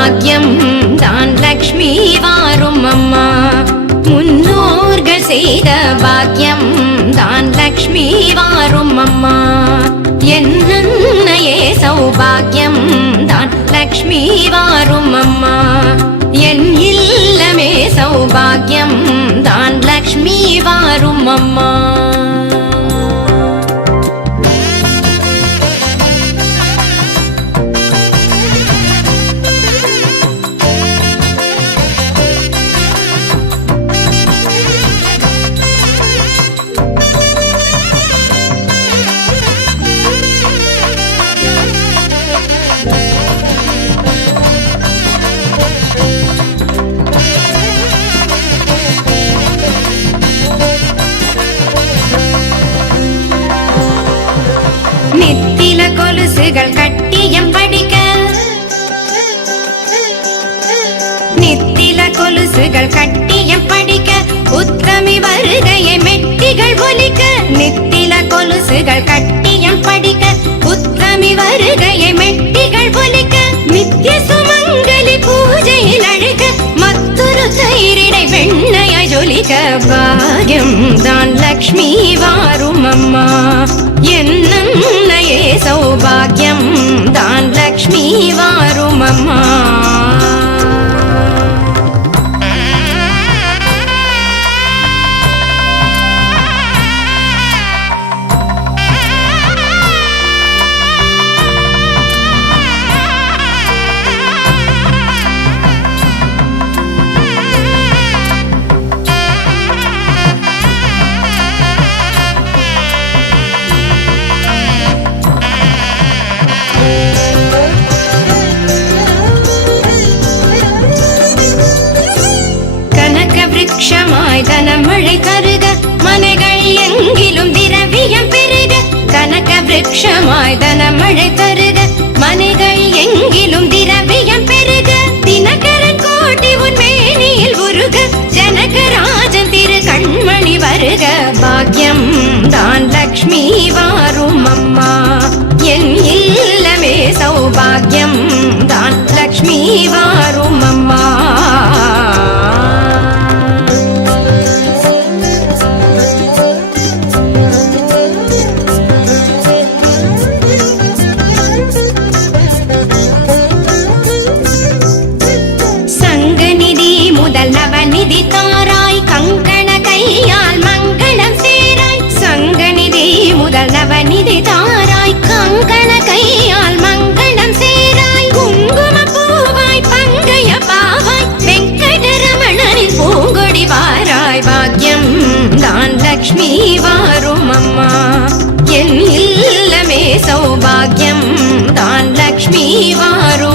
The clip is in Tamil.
சௌபாகியம் தான் லக்ஷ்மி வாரும் அம்மா. முன்னோர்கள் செய்த பாக்கியம் தான் லக்ஷ்மி வாரும் அம்மா. என்னையே சௌபாகியம் தான் லக்ஷ்மி வாரும் அம்மா. என் இல்லமே சௌபாகியம் தான் லக்ஷ்மி வாரும் அம்மா. நித்தில கொலுசுகள் கட்டியம் படிக்க, நித்தில கொலுசுகள் கட்டியம் படிக்க, உத்தமி வருகையை மெட்டிகள் ஒலிக்க. நித்தில கொலுசுகள் கட்டியம் படிக்க, உத்தமி வருகையை மெட்டிகள் ஒலிக்க. நித்திய சுமங்கலி பூஜையில் அழுக, மற்றொரு தயிரிடை வெண்ணையை ஜொலிக்க. பாகியம் தான் லக்ஷ்மி வாரும் அம்மா. என்னையே சௌபாகியம் தான் லக்ஷ்மி வாரும் அம்மா. விருட்சமாய் தனமழை கருக, மனைகள் எங்கிலும் திரவியம் பெருக. கனக விருட்சமாய் தனமழை கருக, மனைகள் எங்கிலும் திரவியம் பெருக. தினகரன் கோட்டி உன் மேனியில் உருக, ஜனகராஜன் திரு கண்மணி வருக. பாக்கியம் தான் லக்ஷ்மி வாரும் அம்மா. என் இல்லமே சௌபாகியம் தான் லக்ஷ்மி வாரும் அம்மா. நவநிதி தாராய் கங்கண கையால் மங்களம் சேராய். சங்கநிதி முதல் நவநிதி தாராய் கங்கண கையால் மங்களம் சேராய். குங்கும பூவாய் பங்கைய பாவாய் வெங்கடரமணனின் பூங்கொடி வாராய். பாக்கியம் தான் லக்ஷ்மி வாரும் அம்மா. என் இல்லமே சௌபாகியம் தான் லக்ஷ்மி வாரும்